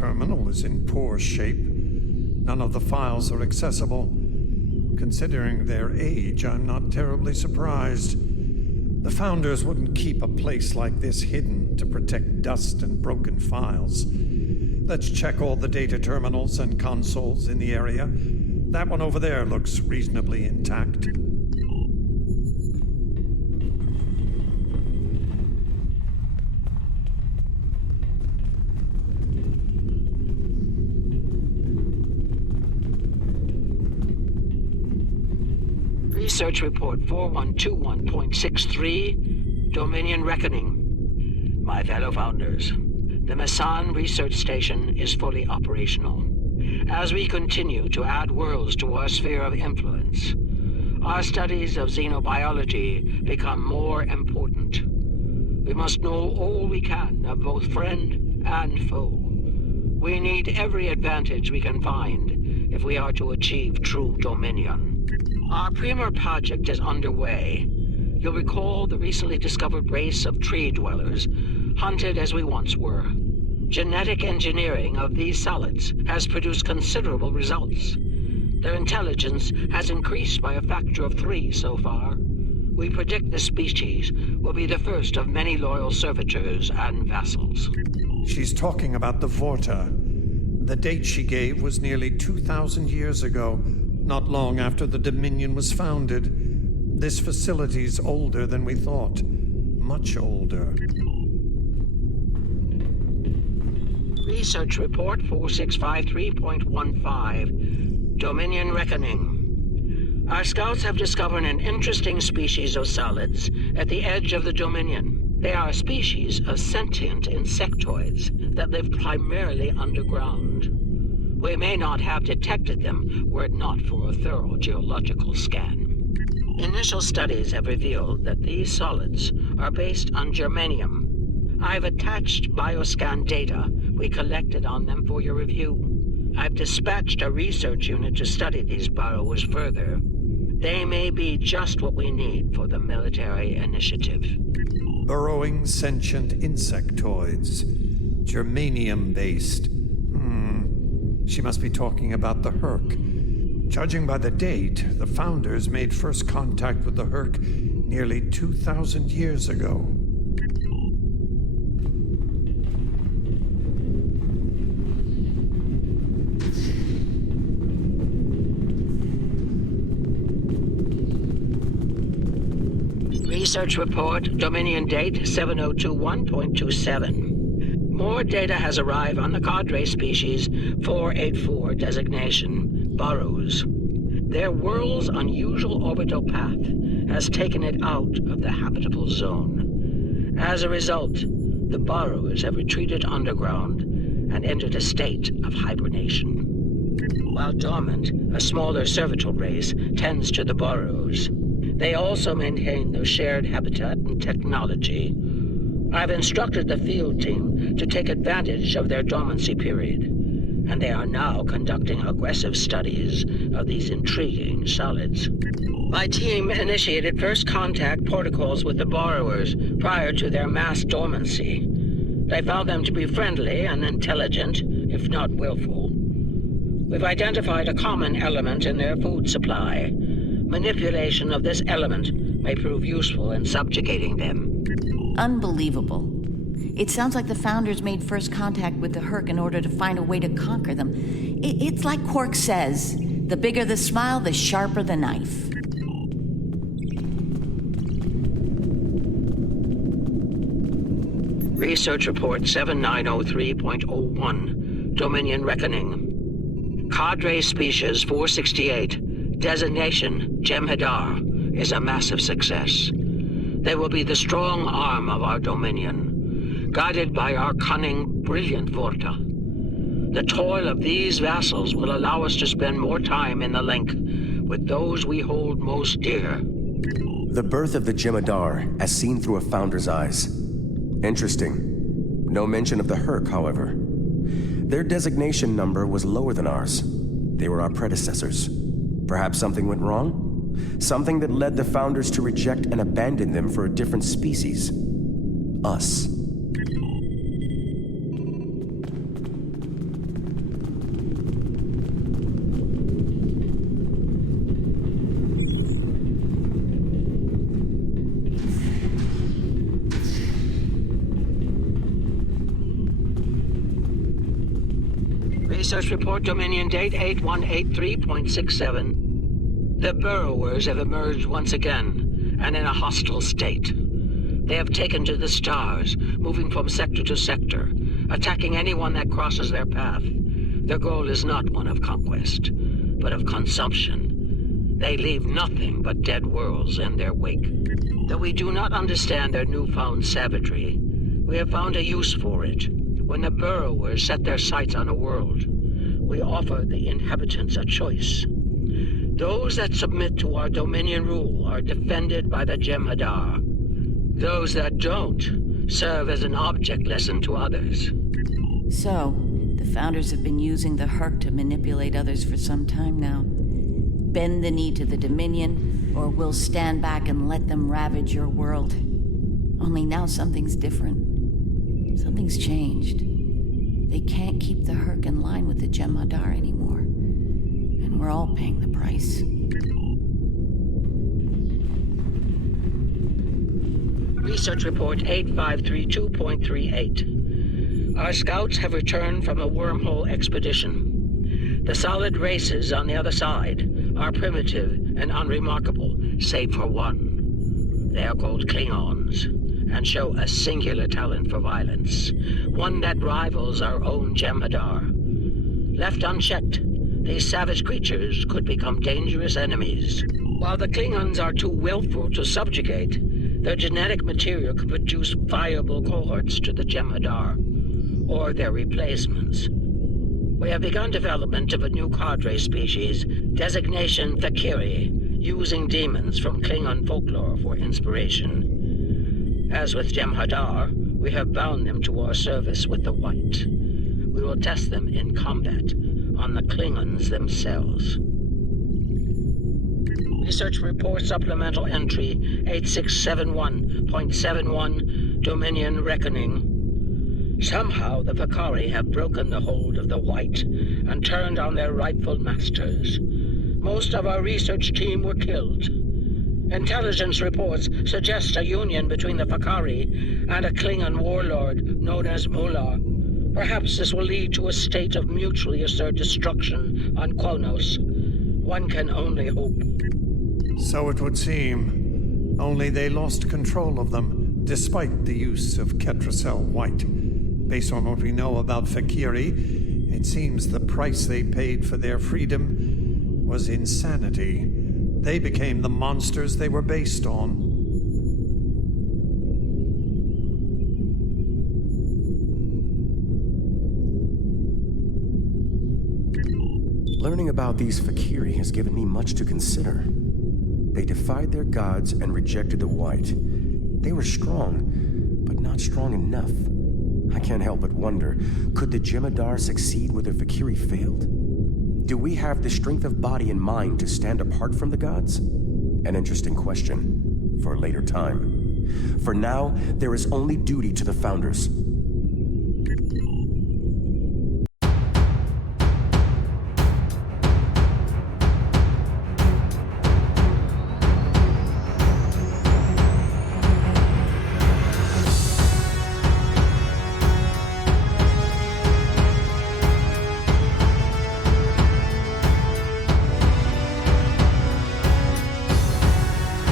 terminal is in poor shape. None of the files are accessible. Considering their age, I'm not terribly surprised. The Founders wouldn't keep a place like this hidden to protect dust and broken files. Let's check all the data terminals and consoles in the area. That one over there looks reasonably intact. Research Report 4121.63, Dominion Reckoning. My fellow Founders, the Mesan Research Station is fully operational. As we continue to add worlds to our sphere of influence, our studies of xenobiology become more important. We must know all we can of both friend and foe. We need every advantage we can find if we are to achieve true dominion. Our Premier project is underway. You'll recall the recently discovered race of tree dwellers, hunted as we once were. Genetic engineering of these solids has produced considerable results. Their intelligence has increased by a factor of 3 so far. We predict the species will be the first of many loyal servitors and vassals. She's talking about the Vorta. The date she gave was nearly 2,000 years ago, not long after the Dominion was founded. This facility's older than we thought. Much older. Research Report 4653.15, Dominion Reckoning. Our scouts have discovered an interesting species of solids at the edge of the Dominion. They are a species of sentient insectoids that live primarily underground. We may not have detected them were it not for a thorough geological scan. Initial studies have revealed that these solids are based on germanium. I've attached bioscan data we collected on them for your review. I've dispatched a research unit to study these burrows further. They may be just what we need for the military initiative. Burrowing sentient insectoids. Germanium-based. She must be talking about the Hur'q. Judging by the date, the Founders made first contact with the Hur'q nearly 2,000 years ago. Research Report, Dominion Date 7021.27. More data has arrived on the cadre species 484 designation, burrows. Their world's unusual orbital path has taken it out of the habitable zone. As a result, the burrows have retreated underground and entered a state of hibernation. While dormant, a smaller servitor race tends to the burrows. They also maintain their shared habitat and technology. I've instructed the field team to take advantage of their dormancy period, and they are now conducting aggressive studies of these intriguing solids. My team initiated first contact protocols with the borrowers prior to their mass dormancy. They found them to be friendly and intelligent, if not willful. We've identified a common element in their food supply. Manipulation of this element may prove useful in subjugating them. Unbelievable. It sounds like the Founders made first contact with the Hur'q in order to find a way to conquer them. It's like Quark says, the bigger the smile, the sharper the knife. Research Report 7903.01, Dominion Reckoning. Cadre Species 468, designation Jem'Hadar, is a massive success. They will be the strong arm of our Dominion, guided by our cunning, brilliant Vorta. The toil of these vassals will allow us to spend more time in the link with those we hold most dear. The birth of the Jem'Hadar as seen through a Founder's eyes. Interesting. No mention of the Hur'q, however. Their designation number was lower than ours. They were our predecessors. Perhaps something went wrong? Something that led the Founders to reject and abandon them for a different species. Us. Research report Dominion date 8183.67. The burrowers have emerged once again, and in a hostile state. They have taken to the stars, moving from sector to sector, attacking anyone that crosses their path. Their goal is not one of conquest, but of consumption. They leave nothing but dead worlds in their wake. Though we do not understand their newfound savagery, we have found a use for it. When the burrowers set their sights on a world, we offer the inhabitants a choice. Those that submit to our Dominion rule are defended by the Jem'Hadar. Those that don't serve as an object lesson to others. So, the Founders have been using the Hur'q to manipulate others for some time now. Bend the knee to the Dominion, or we'll stand back and let them ravage your world. Only now something's different. Something's changed. They can't keep the Hur'q in line with the Jem'Hadar anymore. And we're all paying the price. Research report 8532.38. Our scouts have returned from a wormhole expedition. The solid races on the other side are primitive and unremarkable, save for one. They are called Klingons, and show a singular talent for violence, one that rivals our own Jem'Hadar. Left unchecked, these savage creatures could become dangerous enemies. While the Klingons are too willful to subjugate, their genetic material could produce viable cohorts to the Jem'Hadar, or their replacements. We have begun development of a new cadre species, designation Fakiri, using demons from Klingon folklore for inspiration. As with Jem'Hadar, we have bound them to our service with the White. We will test them in combat on the Klingons themselves. Research report supplemental entry 8671.71, Dominion Reckoning. Somehow the Fakari have broken the hold of the White and turned on their rightful masters. Most of our research team were killed. Intelligence reports suggest a union between the Fakari and a Klingon warlord known as Mullah. Perhaps this will lead to a state of mutually assured destruction on Kronos. One can only hope. So it would seem. Only they lost control of them, despite the use of Ketracel White. Based on what we know about Fakiri, it seems the price they paid for their freedom was insanity. They became the monsters they were based on. Learning about these Fakiri has given me much to consider. They defied their gods and rejected the White. They were strong, but not strong enough. I can't help but wonder, could the Jem'Hadar succeed where the Fakiri failed? Do we have the strength of body and mind to stand apart from the gods? An interesting question for a later time. For now, there is only duty to the Founders.